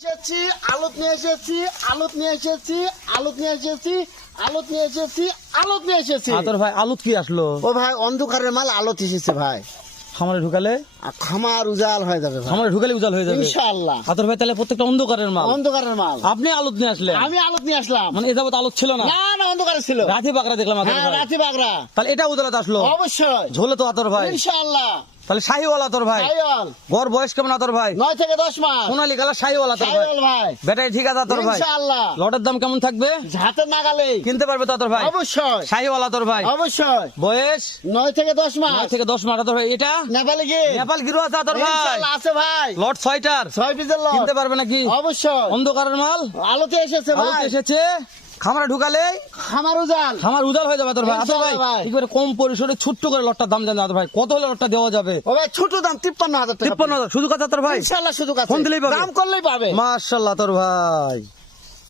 এসেছি আলুত নিয়ে এসেছি আলুত নিয়ে এসেছি আলুত নিয়ে এসেছি আলুত নিয়ে এসেছি আলুত নিয়ে এসেছি। তোর ভাই আলুত কি আসলো? ও ভাই অন্ধকারের মাল আলোত এসেছে ভাই। খামারে ঢুকালে আর খামার উজাল হয়ে যাবে ভাই, খামারে ঢুকালে উজাল হয়ে যাবে ইনশাআল্লাহ। তোর ভাই তাহলে প্রত্যেকটা অন্ধকারের মাল। অন্ধকারের মাল আপনি আলুত নিয়ে আসলেন, আমি আলোত নিয়ে আসলাম। মানে এ যাবত আলুত ছিল না, না না অন্ধকারে ছিল। রাতি বাগরা দেখলাম আতর হ্যাঁ ভাই। রাতি বাগরা, তাহলে এটা উজালাত আসলো অবশ্যই ঝোলে তো আতর ভাই। ইনশাআল্লাহ। তাহলে শাহিওয়ালা তোর ভাই। সাইওয়াল গড় বয়স কেমন আতর ভাই? 9 থেকে 10 মাস। সোনালী কালার শাহিওয়ালা তোর ভাই। সাইওয়াল ভাই বেটাই ঠিক আছে তোর ভাই। ইনশাআল্লাহ। লটের দাম কেমন থাকবে? হাতে নাগালে কিনতে পারবে তো তোর ভাই? অবশ্যই শাহিওয়ালা তোর ভাই। অবশ্যই। বয়স 9 থেকে 10 মাস 9 থেকে 10 মাস তোর ভাই। এটা নেপালে গিয়ে নেপাল গিরো আছে তোর ভাই। ইনশাআল্লাহ আছে ভাই। লট 6টার 6 পিসের লট কিনতে পারবে নাকি? অবশ্যই। অন্ধকারের মাল আলোতে এসেছে আলুতে ভাই। এসেছে, খামারে ঢুকালে খামার উজাল খামার উজাল হয়ে যাবে তোর ভাই। আতর ভাই ইনশাআল্লাহ ভাই। একেবারে কম পরিসরে ছোট্ট করে লটটার দাম জানা তোর ভাই। কত হলে লটটা দেওয়া যাবে? ও ভাই ছোট দাম 53,000 টাকা। 53,000 শুধু কথা তোর ভাই। ইনশাআল্লাহ শুধু কাছে ফোন দিলেই পাবে। দাম করলেই পাবে। মাশাআল্লাহ তোর ভাই।